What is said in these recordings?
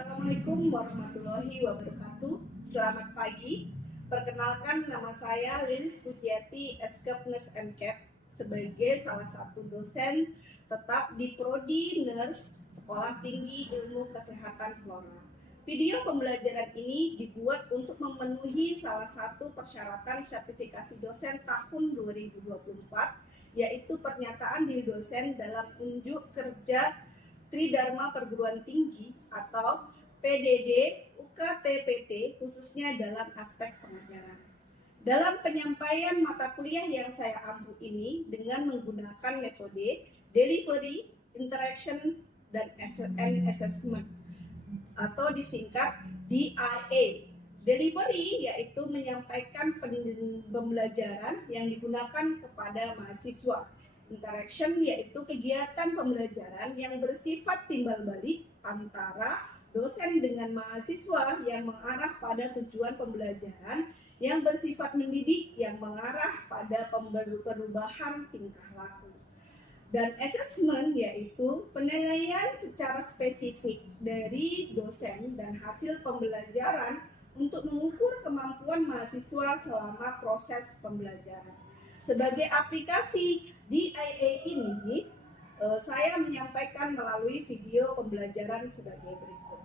Assalamualaikum warahmatullahi wabarakatuh. Selamat pagi. Perkenalkan, nama saya Lilis Pujiati, Eskep Nurse MCAP, sebagai salah satu dosen tetap di Prodi Nurse Sekolah Tinggi Ilmu Kesehatan Flora. Video pembelajaran ini dibuat untuk memenuhi salah satu persyaratan sertifikasi dosen tahun 2024, yaitu pernyataan diri dosen dalam unjuk kerja Tridharma Perguruan Tinggi atau PDD UKTPT, khususnya dalam aspek pengajaran. Dalam penyampaian mata kuliah yang saya ampu ini dengan menggunakan metode Delivery, Interaction, dan Assessment atau disingkat DIA. Delivery yaitu menyampaikan pembelajaran yang digunakan kepada mahasiswa. Interaction yaitu kegiatan pembelajaran yang bersifat timbal balik antara dosen dengan mahasiswa yang mengarah pada tujuan pembelajaran yang bersifat mendidik yang mengarah pada perubahan tingkah laku. Dan assessment yaitu penilaian secara spesifik dari dosen dan hasil pembelajaran untuk mengukur kemampuan mahasiswa selama proses pembelajaran. Sebagai aplikasi DIA ini, saya menyampaikan melalui video pembelajaran sebagai berikut.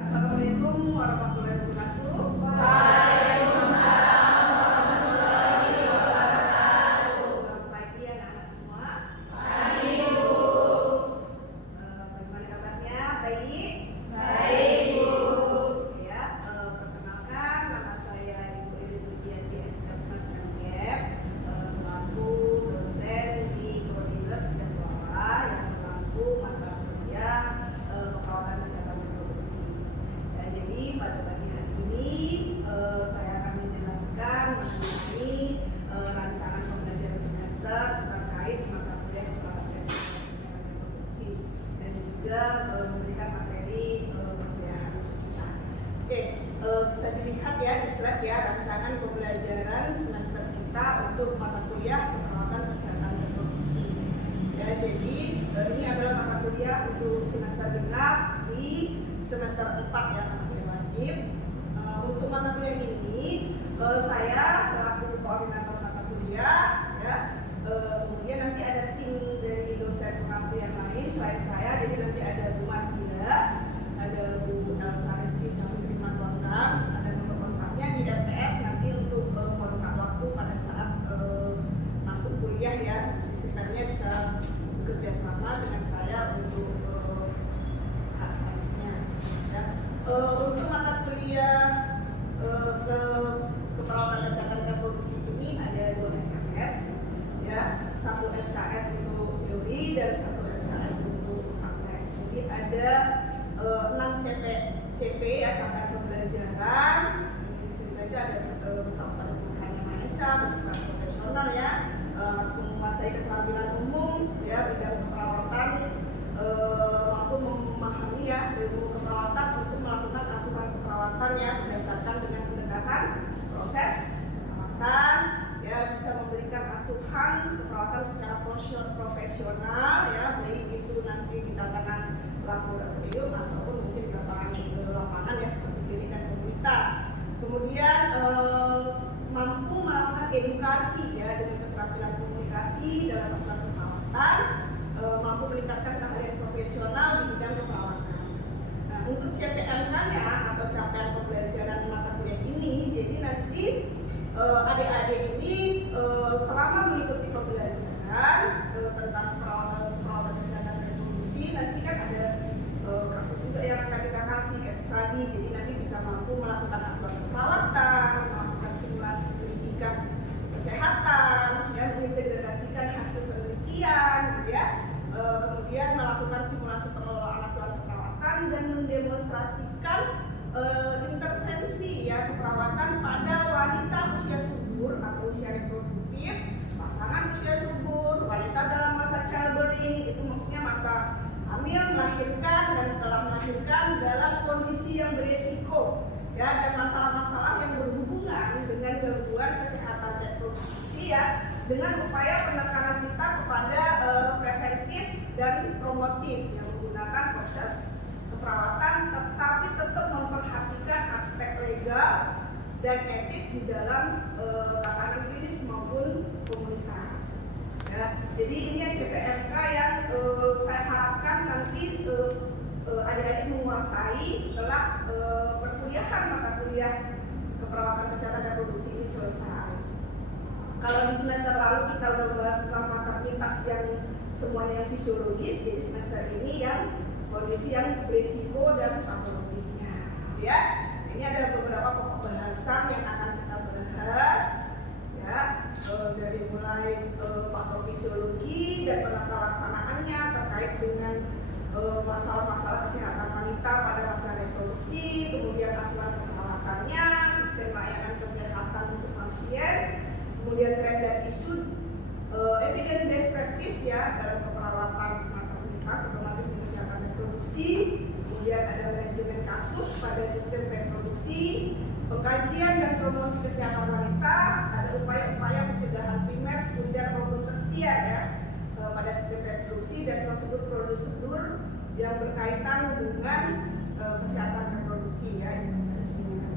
Assalamualaikum warahmatullahi wabarakatuh. Waalaikumsalam warahmatullahi wabarakatuh. Selamat pagi anak-anak semua. Pagi, Bu. Bagaimana kabarnya? Baik? Baik, Bu. Ya, perkenalkan, nama saya Ibu Lilis Pujiati, Eskep Nurse MCAP, selaku dosen di Prodi Nurse Sekolah yang mengampu mata kuliah keperawatan kesehatan reproduksi. Ya, jadi pada pagi hari ini saya akan menjelaskan mengenai rancangan pembelajaran semester terkait mata kuliah keperawatan kesehatan reproduksi dan juga memberikan materi perkuliahan kita. Oke, bisa dilihat ya di slide ya rancangan pembelajaran semester kita untuk mata kuliah keperawatan kesehatan reproduksi. Ya, jadi ini adalah mata kuliah untuk semester genap di semester 4 ya, mata kuliah wajib. Untuk mata kuliah ini saya selaku koordinator mata kuliah ya. Kemudian nanti ada tim dari dosen pengampu yang lain selain saya. Jadi nanti ada Bu Mardias, ada Bu Elsa Rizky Safitri Matondang, ada nomor kontaknya di RPS nanti untuk kontrak waktu pada saat masuk kuliah ya. Sebenarnya bisa bekerja sama dengan saya untuk hak selanjutnya. Ya. Untuk mata kuliah keperawatan kesehatan reproduksi ini ada 2 SKS ya, 1 SKS untuk teori dan 1 SKS untuk praktek. Jadi ada 6 CP ya, capaian pembelajaran. Bisa dibaca ada tentang pada Tuhan Yang Maha Esa, bersifat profesional ya, harus menguasai keterampilan umum ya bidang keperawatan, mampu memahami ya ilmu keperawatan untuk melakukan asuhan keperawatan ya berdasarkan dengan pendekatan proses perawatan ya, bisa memberikan asuhan keperawatan secara profesional ya, baik itu nanti di tatanan laboratorium ataupun mungkin di lapangan ya seperti klinik dan komunitas. Kemudian mampu melakukan edukasi ya dengan keterampilan komunikasi dalam asuhan keperawatan, mampu meningkatkan keahlian profesional di bidang keperawatan. Nah, untuk CPM-nya atau capaian pembelajaran mata kuliah ini, jadi nanti adik-adik ini selama mengikuti pembelajaran tentang perawatan kesehatan reproduksi, nanti kan ada kasus juga yang akan kita kasih kasus tadi. Jadi nanti bisa mampu melakukan asuhan keperawatan, melakukan simulasi pendidikan kesehatan, ya, mengintegrasikan hasil penelitian, gitu ya. Kemudian melakukan simulasi pengelolaan asuhan keperawatan dan mendemonstrasikan intervensi ya keperawatan pada wanita usia subur atau usia reproduktif, pasangan usia subur, wanita dalam masa childbearing, itu maksudnya masa hamil, melahirkan, dan setelah melahirkan dalam kondisi yang beresiko ya, dan masalah-masalah yang berhubungan dengan gangguan kesehatan reproduksi ya, dengan upaya penekanan kita kepada preventif dan promotif yang menggunakan proses keperawatan tetapi aspek legal dan etis di dalam tatanan klinis maupun komunitas. Ya, jadi ini CPMK yang saya harapkan nanti adik-adik menguasai setelah perkuliahan mata kuliah keperawatan kesehatan reproduksi ini selesai. Kalau di semester lalu kita udah bahas tentang maternitas yang semuanya yang fisiologis, jadi semester ini yang kondisi yang berisiko dan patologisnya, ya. Ini ada beberapa pokok bahasan yang akan kita bahas, ya, dari mulai patofisiologi dan penata laksanaannya terkait dengan masalah-masalah kesehatan wanita pada masa reproduksi, kemudian asuhan perawatannya, sistem layanan kesehatan untuk pasien, kemudian tren dan isu evidence based practice ya dalam keperawatan maternitas otomatis di kesehatan reproduksi, kemudian ada manajemen kasus pada sistem reproduksi, pengkajian dan promosi kesehatan wanita, ada upaya-upaya pencegahan primer, sekunder maupun tersier ya pada sistem reproduksi dan prosedur-prosedur yang berkaitan dengan kesehatan reproduksi ya implementasinya.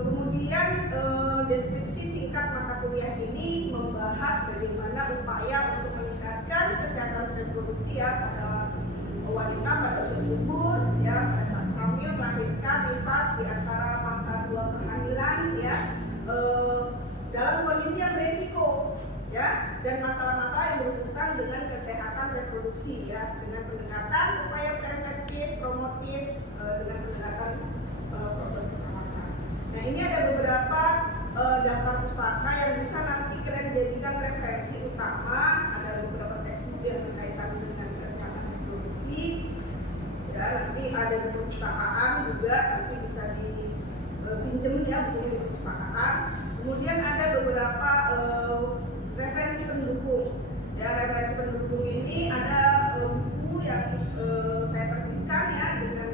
Kemudian deskripsi singkat mata kuliah ini membahas bagaimana upaya untuk meningkatkan kesehatan reproduksi ya pada wanita pada usia subur ya pada saat hamil, melahirkan, nifas di antara masa 2 kehamilan ya dalam kondisi yang beresiko ya dan masalah-masalah yang berhubungan dengan kesehatan reproduksi ya dengan pendekatan upaya preventif, promotif dengan pendekatan proses perawatan. Nah ini ada beberapa daftar pustaka yang bisa nanti kalian jadikan referensi utama. Ada beberapa teks yang berkaitan dengan kesehatan reproduksi ya nanti ada di perpustakaan juga nanti bisa dipinjem ya bukunya di perpustakaan. Kemudian ada beberapa referensi pendukung ya referensi pendukung ini ada buku yang saya terbitkan ya dengan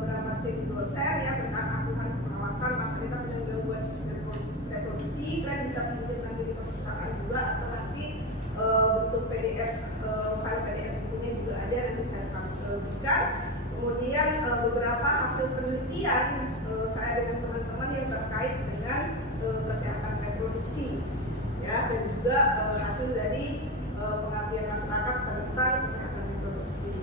beberapa tim dosen ya tentang asuhan perawatan maternitas dan gangguan sistem reproduksi. Kalian bisa pinjam nanti di perpustakaan juga atau nanti bentuk PDF file PDF bukunya juga ada nanti saya sampaikan. Kemudian beberapa hasil penelitian saya dengan teman-teman yang terkait dengan kesehatan reproduksi ya dan juga hasil dari pengabdian masyarakat tentang kesehatan reproduksi.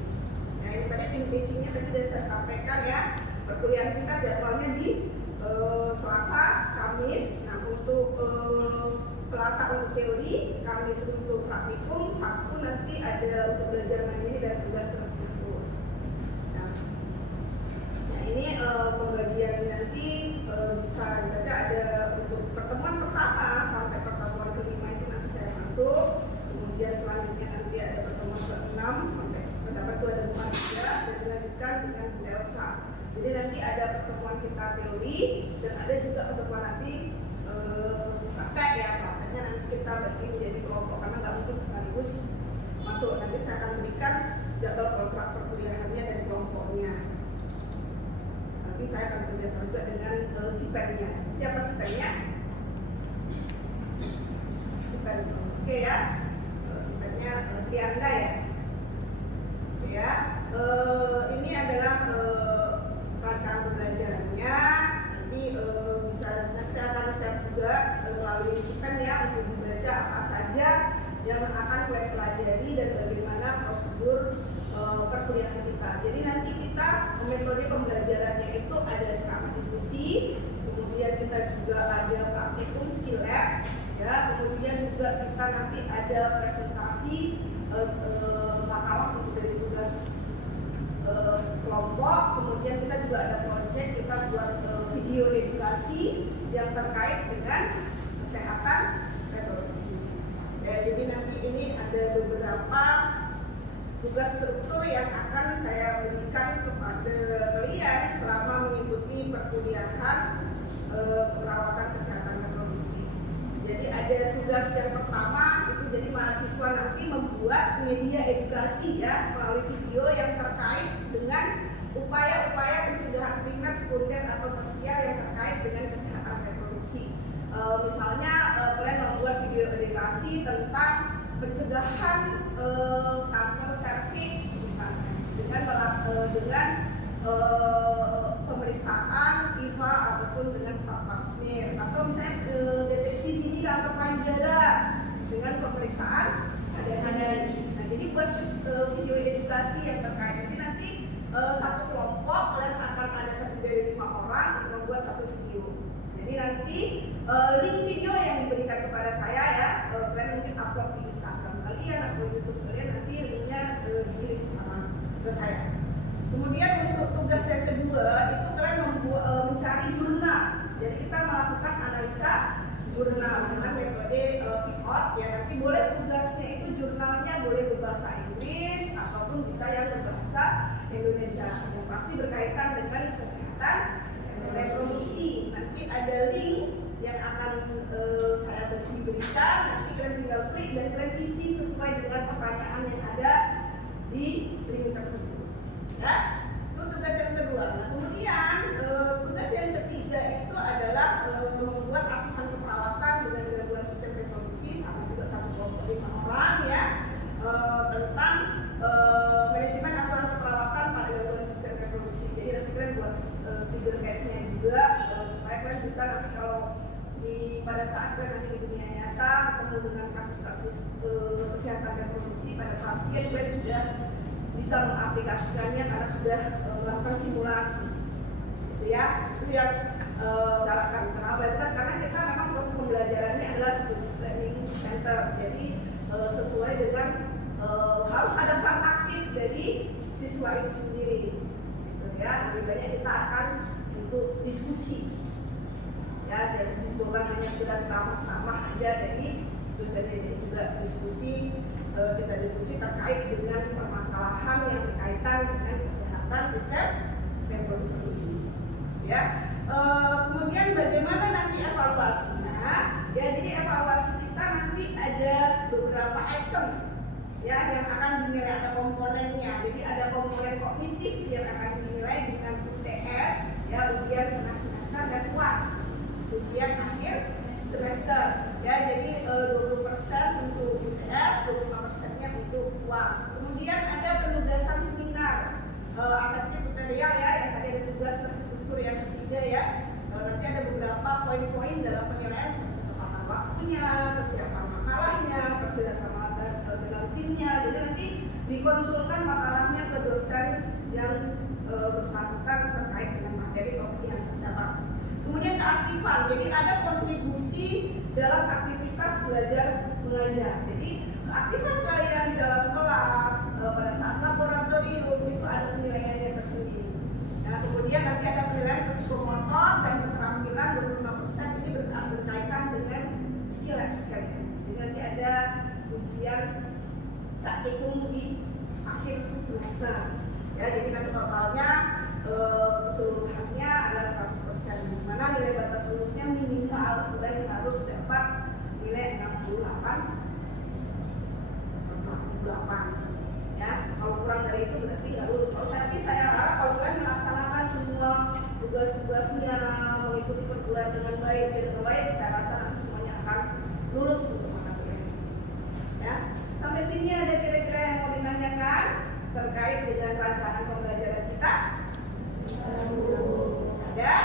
Nah ini tadi tim teachingnya tadi sudah saya sampaikan ya perkuliahan kita jadwalnya di Selasa, Kamis. Nah untuk Selasa untuk teori, Kamis untuk praktikum, Sabtu nanti ada untuk belajar mandiri dan tugas terstruktur. Nah ini pembagian nanti bisa dibaca ada untuk pertemuan pertama sampai pertemuan kelima itu nanti saya masuk. Kemudian selanjutnya nanti ada pertemuan ke-6 sampai pendapat itu ada bukan juga dan dilanjutkan dengan Bu Elsa. Jadi nanti ada pertemuan kita teori dan ada juga pertemuan nanti praktek ya prakteknya nanti kita bagi menjadi kelompok karena nggak mungkin sekaligus masuk. Nanti saya akan berikan jadwal kontrak perkuliahannya dan kelompoknya. Nanti saya akan bekerjasama juga dengan sipennya. Siapa sipennya? Sipen, oke ya. Sipennya Tianda ya. Ya, ini adalah rancangan pembelajarannya. Nanti bisa nanti saya akan share juga melalui sipen ya untuk dibaca apa saja yang akan kalian pelajari dan bagaimana prosedur perkuliahan kita. Jadi nanti kita metode pembelajarannya itu ada ceramah diskusi, kemudian kita juga ada praktikum skill labs, ya, kemudian juga kita nanti ada presentasi makalah untuk dari tugas kelompok, kemudian kita juga ada project kita buat video edukasi yang terkait dengan kesehatan reproduksi. Ya, jadi nanti ini ada beberapa tugas struktur yang akan saya berikan kepada kalian selama mengikuti perkuliahan perawatan kesehatan reproduksi. Jadi ada tugas yang pertama itu jadi mahasiswa nanti membuat media edukasi ya melalui video yang terkait dengan upaya-upaya pencegahan primer, sekunder atau tersier yang terkait dengan kesehatan reproduksi. Misalnya kalian membuat video edukasi tentang pencegahan kanker serviks misalnya dengan pemeriksaan IVA ataupun dengan pap smear, atau misalnya deteksi dini kanker payudara dengan pemeriksaan sadari. Nah, jadi buat video edukasi yang terkait nanti satu kelompok kalian akan ada terdiri dari 5 orang membuat satu video. Jadi nanti link video yang diberikan kepada saya ya, kalian mungkin upload di Instagram kalian atau YouTube kalian, nanti linknya dikirim sama ke saya. Kemudian untuk tugas yang kedua itu kalian mencari jurnal. Jadi kita melakukan analisa jurnal dengan metode PICOT ya. Nanti boleh tugasnya itu jurnalnya boleh berbahasa Inggris ataupun bisa yang berbahasa Indonesia. Yang pasti berkaitan dengan kesehatan reproduksi. Nanti ada link yang akan saya berikan. Nanti kalian tinggal klik dan kalian isi sesuai dengan pertanyaan yang ada di link tersebut. Ya, itu tugas yang kedua. Nah, kemudian tugas yang ketiga itu adalah membuat asupan keperawatan dengan gangguan sistem reproduksi sama juga 1,5 orang ya, tentang manajemen asupan keperawatan pada gangguan sistem reproduksi. Jadi nanti kalian buat figure case-nya juga supaya kalian bisa nanti kalau pada saat kalian nanti di dunia nyata ketemu dengan kasus-kasus kesehatan reproduksi pada pasien, kalian sudah bisa mengaplikasikannya karena sudah melakukan simulasi, gitu ya. Itu yang saya lakukan. Kenapa? Karena kita memang proses pembelajarannya adalah student learning center, jadi sesuai dengan harus ada peran aktif dari siswa itu sendiri, gitu ya. Lebih banyak kita akan untuk diskusi, ya, jadi bukan hanya sekedar ceramah-ceramah aja, jadi itu saja juga diskusi. Kita diskusi terkait dengan permasalahan yang berkaitan dengan kesehatan sistem reproduksi. Ya, kemudian bagaimana nanti evaluasinya? Ya, jadi evaluasi kita nanti ada beberapa item ya yang akan dinilai, ada komponennya. Jadi ada komponen kognitif yang akan dinilai dengan UTS, ya, ujian tengah semester dan UAS, ujian akhir semester. Ya, jadi 20% untuk UTS, 25%-nya untuk UAS. Kemudian ada penugasan seminar, akademik tutorial ya, yang tadi ada tugas terstruktur yang ketiga ya. Nanti ada beberapa poin-poin dalam penilaian seperti ketepatan waktunya, kesiapan makalahnya, kerjasama dengan timnya. Jadi nanti dikonsulkan makalahnya ke dosen yang bersangkutan terkait dengan materi topik yang terdapat. Kemudian keaktifan, jadi ada kontribusi dalam aktivitas belajar mengajar. Jadi keaktifan kalian di dalam kelas, pada saat laboratorium itu ada penilaiannya tersendiri. Nah, kemudian nanti ada penilaian psikomotor dan keterampilan 25%, ini berkaitan dengan skill sekali. Jadi nanti ada ujian praktikum di akhir semester. Ya, jadi nanti totalnya keseluruhannya adalah 100%, di mana nilai batas lulusnya minimal kalian harus dapat nilai 68 ya. Kalau kurang dari itu berarti nggak lulus. Kalau nanti saya harap kalau kalian melaksanakan semua tugas-tugasnya, mengikuti perguruan dengan baik, saya rasa nanti semuanya akan lulus untuk mata kuliah. Ya, sampai sini ada kira-kira yang mau ditanyakan terkait dengan rancangan pembelajaran kita? Ada?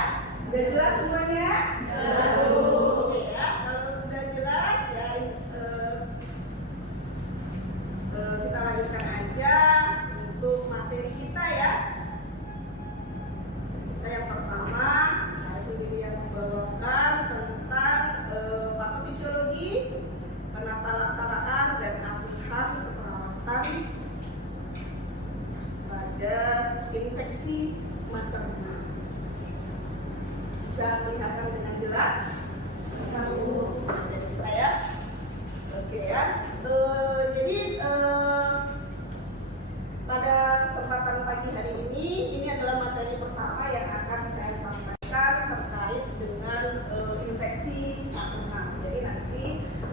Udah jelas semuanya? Jelas. Oke ya, kalau sudah jelas ya kita lanjutkan aja untuk materi kita ya. Kita yang pertama, saya sendiri yang membawakan tentang patofisiologi, penata laksanaan dan asuhan keperawatan pada infeksi maternal. Bisa kelihatan dengan jelas? Jadi kita ya. Oke ya. Jadi pada kesempatan pagi hari ini adalah materi pertama yang akan saya sampaikan terkait dengan infeksi maternal. Jadi nanti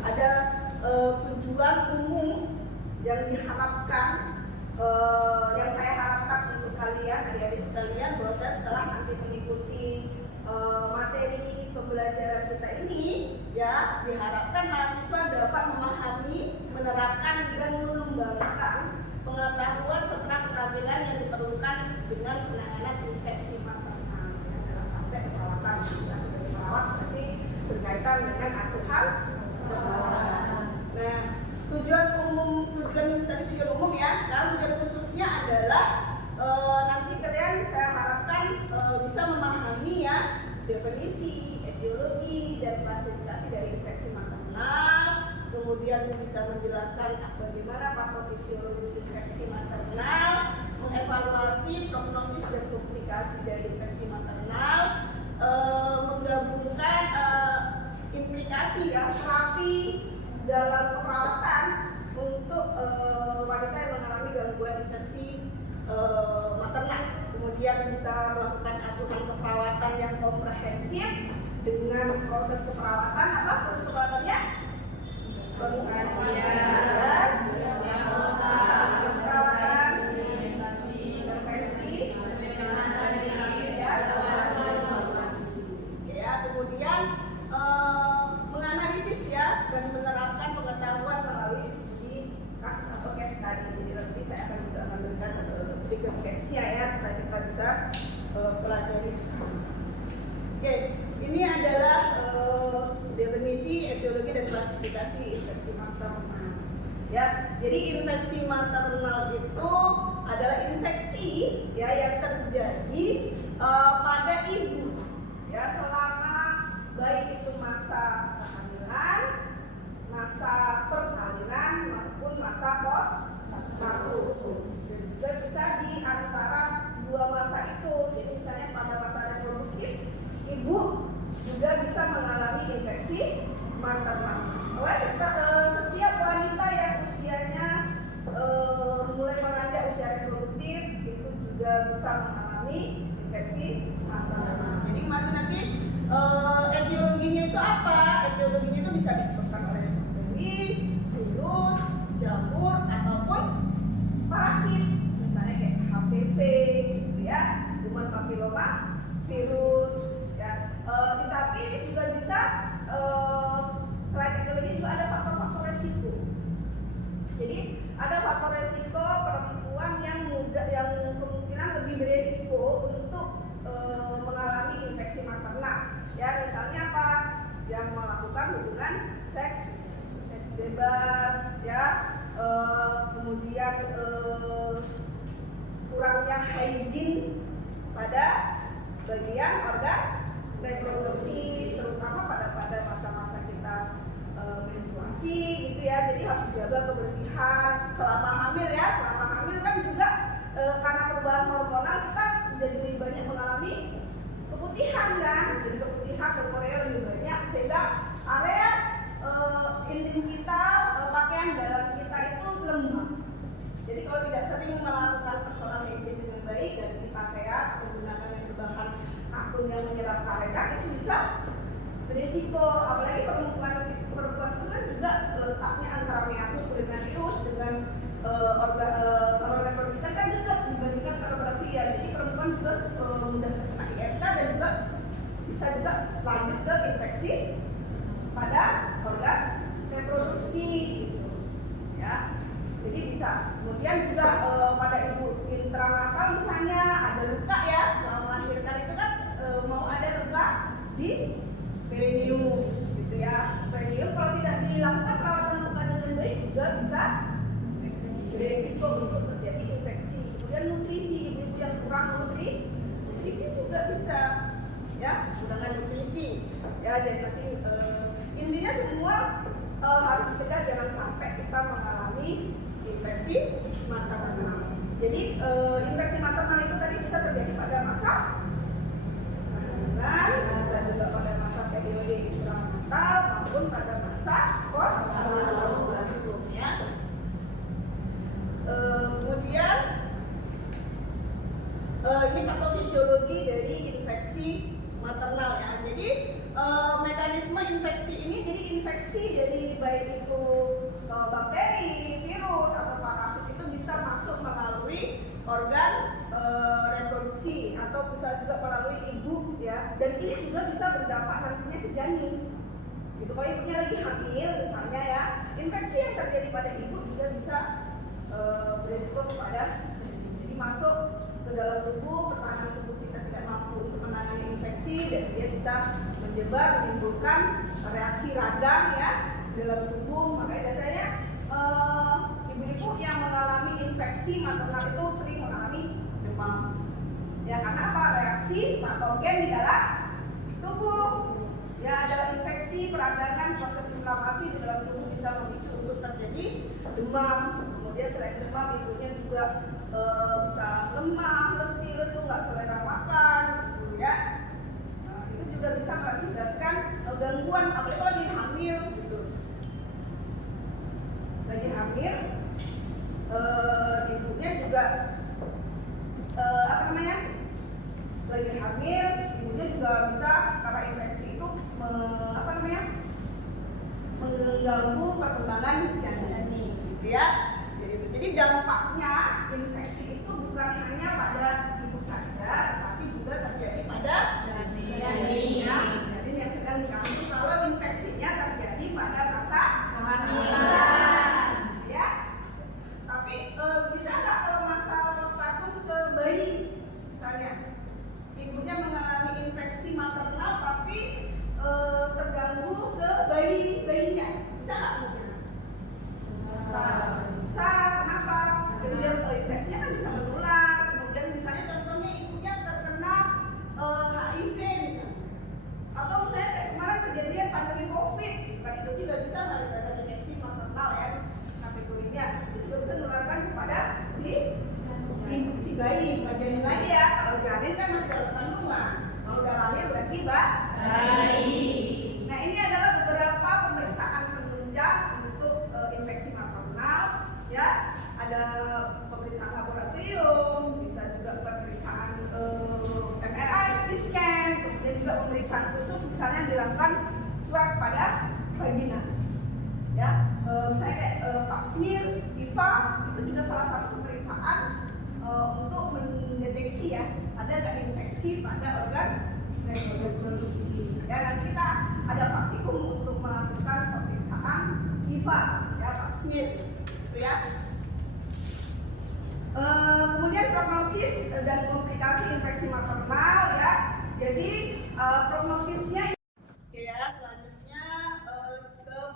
ada tujuan umum yang diharapkan, yang saya harapkan untuk kalian, adik-adik sekalian, bahwa saya setelah nanti mengikuti materi pembelajaran kita ini, ya, diharapkan mahasiswa dapat memahami, menerapkan dan mengembangkan pengetahuan setelah keterampilan yang diperlukan dengan penanganan infeksi maternal. Ya, dalam praktek perawatan kita sebagai perawat berarti berkaitan dengan asuhan perawatan. Nah, tujuan umum ya. Sekarang tujuan khususnya adalah nanti kalian saya harapkan bisa memahami ya definisi, etiologi dan klasifikasi dari infeksi maternal. Kemudian bisa menjelaskan bagaimana patofisiologi infeksi maternal, mengevaluasi prognosis dan komplikasi dari infeksi maternal, menggabungkan implikasi ya terapi dalam perawatan untuk wanita yang mengalami gangguan infeksi maternal. Kemudian bisa melakukan asuhan keperawatan yang komprehensif dengan proses keperawatan apa proses keperawatannya? Perawatan, intervensi, ya, kemudian menganalisis ya dan menerapkan pengetahuan melalui studi kasus atau case study. Jadi nanti saya akan juga memberikan trigger case-nya ya supaya kita bisa pelajari bersama. Oke, ini adalah definisi, etiologi dan klasifikasi infeksi maternal. Ya, jadi infeksi maternal itu adalah infeksi ya yang terjadi pada ibu ya selama baik itu masa kehamilan, masa persalinan maupun masa postpartum. Juga bisa di antara dua masa itu. Jadi misalnya pada masa reproduktif ibu juga bisa mengalami infeksi maternal. Setiap wanita yang usianya mulai menanjak usia reproduktif itu juga bisa mengalami infeksi maternal. Jadi nanti etiologinya itu apa? Etiologinya itu bisa disebabkan oleh bakteri, virus, jamur ataupun parasit. Misalnya kayak HPV gitu ya, human papilloma virus ya. Tapi ini juga bisa selain etiologi juga ada faktor-faktor resiko. Jadi ada faktor resiko perempuan yang muda yang kemungkinan lebih beresiko untuk mengalami infeksi maternal. Ya misalnya apa? Yang melakukan hubungan seks bebas, ya. Kemudian kurangnya hygiene pada bagian organ reproduksi, terutama pada masa-masa kita menstruasi gitu ya. Jadi harus jaga kebersihan selama hamil ya. Selama hamil kan juga karena perubahan hormonal kita jadi lebih banyak mengalami keputihan kan. Jadi keputihan dan korea lebih banyak sehingga area intim kita, pakaian dalam kita itu lemah. Jadi kalau tidak sering melakukan personal hygiene dengan baik, ganti pakaian atau menggunakan yang berbahan katun yang menyerap karetan itu bisa berisiko. Apalagi perempuan itu kan juga letaknya antara meatus perinatus dengan saluran reproduksi kan dekat dibandingkan pada pria. Jadi perempuan juga mudah kena ISK dan juga bisa juga lanjut ke infeksi pada organ reproduksi ya. Jadi bisa. Kemudian juga pada ibu intranatal misalnya ada luka ya selama melahirkan itu kan mau ada luka di perineum gitu ya. Perineum kalau tidak dilakukan perawatan luka dengan baik juga bisa beresiko untuk terjadi infeksi. Kemudian nutrisi, ibu-ibu yang kurang nutrisi juga bisa ya, kurangan nutrisi ya. Jadi masih intinya semua harus dicegah jangan sampai kita mengalami infeksi maternal. Jadi infeksi maternal itu tadi bisa terjadi pada masa kehamilan, bisa juga pada masa periode intranatal maupun pada masa postpartum ya. Kemudian ini patofisiologi dari infeksi maternal ya. Jadi mekanisme infeksi ini, jadi infeksi dari baik itu bakteri, virus atau parasit itu bisa masuk melalui organ reproduksi atau bisa juga melalui ibu ya. Dan ini juga bisa berdampak nantinya ke janin. Gitu. Kalau ibunya lagi hamil misalnya ya, infeksi yang terjadi pada ibu juga bisa berisiko kepada janin. Jadi masuk ke dalam tubuh, pertahanan tubuh kita tidak mampu untuk menangani infeksi dan dia bisa menyebar, menimbulkan reaksi radang ya dalam tubuh. Makanya biasanya ibu-ibu yang mengalami infeksi maternal itu sering mengalami demam. Ya karena apa? Reaksi patogen di dalam tubuh. Ya ada infeksi, peradangan, proses inflamasi di dalam tubuh bisa memicu untuk terjadi demam. Kemudian selain demam, ibunya juga bisa lemah, letih, lesu, nggak selera makan, gitu ya. Nah, itu juga bisa mengakibatkan gangguan, apalagi kalau lagi hamil, gitu. Lagi hamil, ibunya juga lagi hamil, ibunya juga bisa karena infeksi itu mengganggu perkembangan janin, gitu ya. Jadi dampaknya infeksi itu bukan hanya pada ibu saja, tapi juga terjadi pada janin yang sedang dikandung kalau infeksinya terjadi pada masa kehamilan, ya. Tapi bisa nggak kalau masa postpartum ke bayi, misalnya ibunya mengalami infeksi maternal tapi terganggu ke bayinya, bisa nggak mungkin? Kenapa? Kemudian infeksinya kan bisa menular. Kemudian misalnya contohnya ibunya terkena HIV misalnya, atau misalnya kayak kemarin kejadian pandemi COVID, kan itu juga bisa ada infeksi maternal ya kategorinya, itu juga bisa menularkan kepada si bayi, bukan janin lagi ya. Kalau janin kan masih dalam kandungan, kalau udah lahir berarti bayi. Nah ini adalah beberapa pemeriksaan penunjang untuk infeksi maternal ya. Ada pemeriksaan laboratorium, bisa juga pemeriksaan MRI, CT scan, kemudian juga pemeriksaan khusus misalnya dilakukan swab pada vagina ya. Misalnya kayak pap smear, IVA, itu juga salah satu pemeriksaan untuk mendeteksi ya ada nggak infeksi pada organ reproduksi. Ya nanti kita ada praktikum untuk melakukan pemeriksaan IVA ya, pap smear gitu ya. Kemudian prognosis dan komplikasi infeksi maternal ya. Jadi prognosisnya ya, selanjutnya ke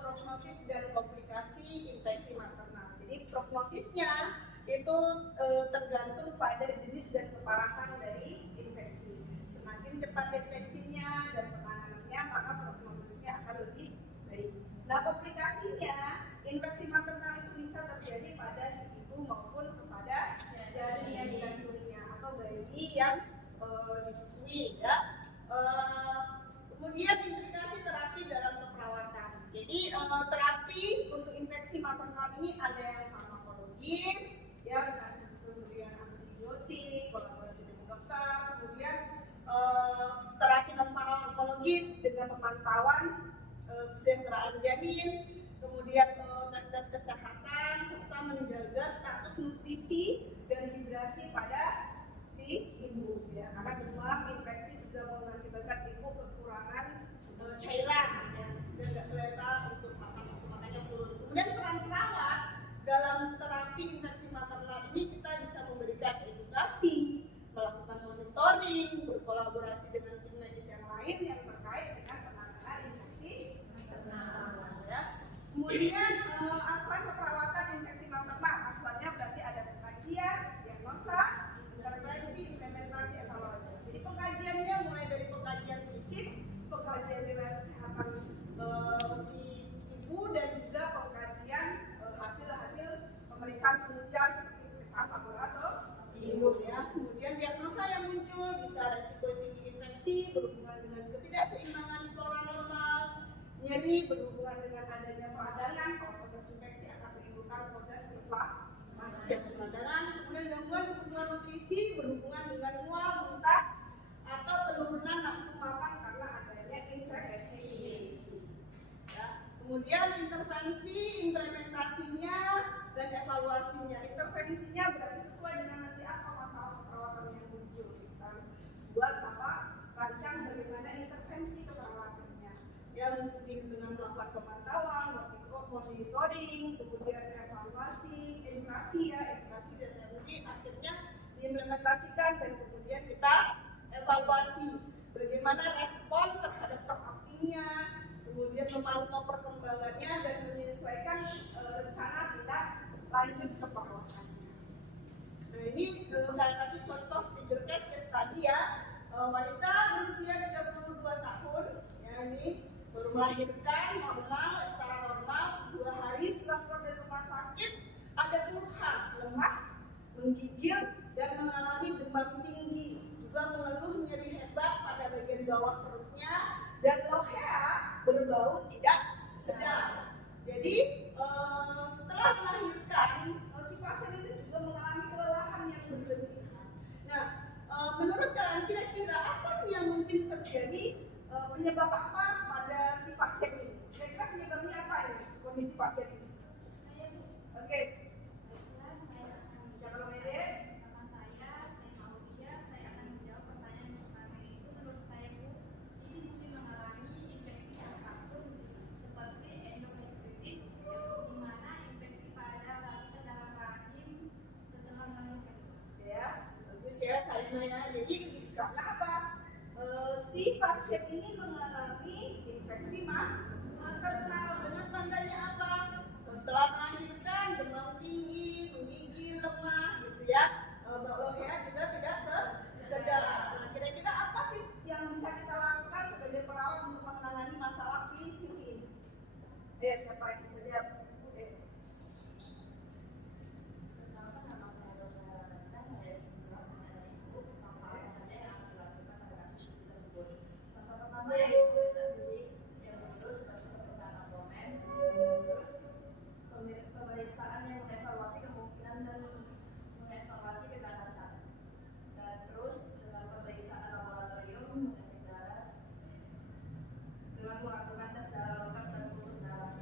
prognosis dan komplikasi infeksi maternal. Jadi prognosisnya itu tergantung pada jenis dan keparahan dari infeksi. Semakin cepat deteksinya dan penanganannya, maka prognosisnya akan lebih baik. Nah, komplikasinya infeksi maternal itu bisa terjadi pada si ibu maupun kepada janin yang dikandungnya atau bayi yang disusui ya. Kemudian implikasi terapi dalam keperawatan. Jadi terapi untuk infeksi maternal ini ada yang farmakologis ya, misalnya pemberian antibiotik, kolaborasi dengan dokter, kemudian terapi non farmakologis dengan pemantauan kesejahteraan janin, kemudian tes-tes kesehatan serta menjaga status nutrisi dan hidrasi pada si ibu ya, karena demam infeksi juga mengakibatkan ibu kekurangan cairan ya, dan nggak selera untuk makan, nafsu makannya turun. Kemudian peran perawat dalam terapi infeksi maternal ini, kita bisa memberikan edukasi, melakukan monitoring, berkolaborasi dengan tim medis yang lain yang terkait dengan penanganan infeksi maternal ya. Kemudian asuhan keperawatan infeksi maternal, asuhannya berarti ada pengkajian, diagnosa, intervensi, implementasi, evaluasi. Jadi pengkajiannya mulai dari pengkajian fisik, pengkajian riwayat kesehatan si ibu, dan juga pengkajian hasil-hasil pemeriksaan penunjang seperti pemeriksaan laboratorium ya. Kemudian diagnosa yang muncul bisa resiko tinggi infeksi berhubungan dengan ketidakseimbangan flora normal, nyeri berhubungan dengan adanya peradangan, kalau proses infeksi akan menimbulkan proses inflamasi peradangan. Kemudian gangguan kebutuhan nutrisi berhubungan dengan mual, muntah, atau penurunan nafsu makan karena adanya infeksi ya. Kemudian intervensi, implementasinya, dan evaluasinya. Intervensinya berarti sesuai dengan nanti apa masalah keperawatan yang muncul. Kita buat rancang bagaimana intervensi keperawatannya. Ya mungkin dengan melakukan pemantauan, monitoring, kemudian evaluasi, edukasi dan nanti akhirnya diimplementasikan dan kemudian kita evaluasi bagaimana respon terhadap terapinya, kemudian memantau perkembangannya dan menyesuaikan rencana tindak lanjut ke perawatannya. Nah ini saya kasih contoh figure case tadi ya, wanita berusia 32 tahun, ya ini baru melahirkan normal, secara normal 2 hari setelah keluar dari rumah sakit ada keluhan lemah, menggigil dan mengalami demam tinggi, juga mengeluh nyeri hebat pada bagian bawah perutnya dan lohea berbau tidak sedap. Jadi setelah melahirkan si pasien itu juga mengalami kelelahan yang berlebihan. Nah, menurut kalian kira-kira apa sih yang mungkin terjadi, penyebab apa pada si pasien ini? Kira-kira penyebabnya apa ini kondisi pasien ini? Oke. Siapa namanya? Ya, jadi karena apa? Si pasien ini mengalami infeksi maternal dengan tandanya apa? Setelah melahirkan demam tinggi, menggigil, lemah, gitu ya. Lohea juga tidak sedap. Nah, kira-kira apa sih yang bisa kita lakukan sebagai perawat untuk menangani masalah si ini? Siapa yang bisa jawab? Pemeriksaan yang mengevaluasi kemungkinan dan mengevaluasi kekerasan, dan terus dengan pemeriksaan laboratorium mengecek darah dengan melakukan tes darah lengkap dan kultur darah.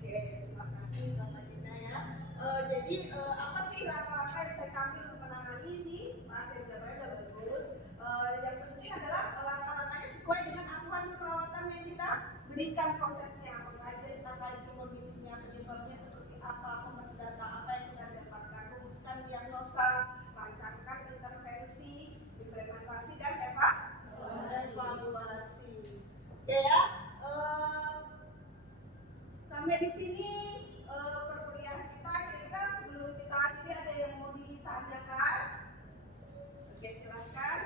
Oke, terima kasih Mbak Dina ya. Jadi apa sih langkah-langkah yang saya ambil untuk menangani si pasien gambarnya udah bagus. Yang penting adalah langkah-langkahnya sesuai dengan asuhan perawatan yang kita berikan prosesnya. Makanya kita kaji kondisinya, penyebabnya seperti apa, data apa yang kita dapatkan, rumuskan diagnosa, lancarkan intervensi, implementasi dan evaluasi. Oke ya. Sampai di sini perkuliahan kita. Kira-kira sebelum kita akhiri ada yang mau ditanyakan? Oke, silakan.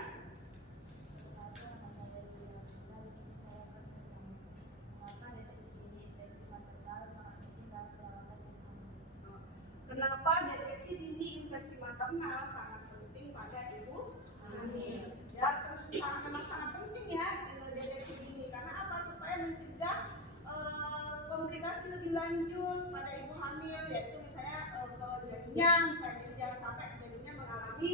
Kenapa deteksi dini infeksi maternal sangat penting pada ibu hamil? Ya, memang sangat penting ya deteksi dini. Karena apa? Supaya mencegah komplikasi lebih lanjut pada ibu hamil, yaitu misalnya ke janinnya, misalnya jangan sampai janinnya mengalami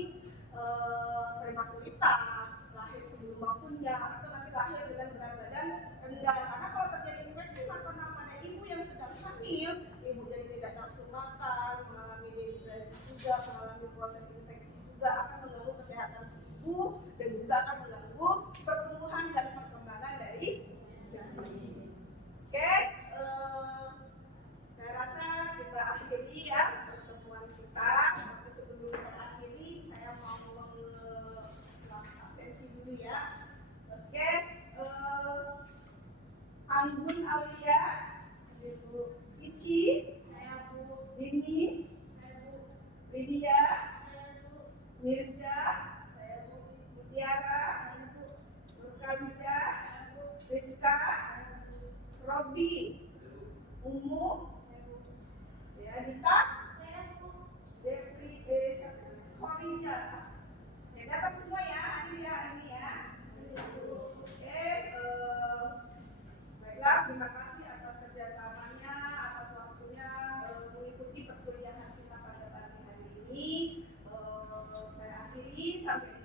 prematuritas, lahir sebelum waktunya, atau nanti lahir dengan berat badan rendah. Karena kalau terjadi infeksi maternal pada ibu yang sedang hamil, ibu jadi tidak nafsu makan, mengalami dehidrasi juga, mengalami proses infeksi juga, akan mengganggu kesehatan si ibu dan juga akan mengganggu pertumbuhan dan perkembangan dari janin. Oke, saya rasa kita akhiri ya pertemuan kita. Tapi sebelum saya akhiri, saya mau absensi dulu ya. Oke, Anggun Aulia, Cici, Dini, Lydia, Mirja, Mutiara, Nurkalija, Rizka, Robi, Umu, ya Dita, Depri, Khadijah. Ya datang semua ya hari ini ya. Oke, baiklah, terima kasih atas kerjasamanya, atas waktunya mengikuti perkuliahan kita pada pagi hari ini. Saya akhiri sampai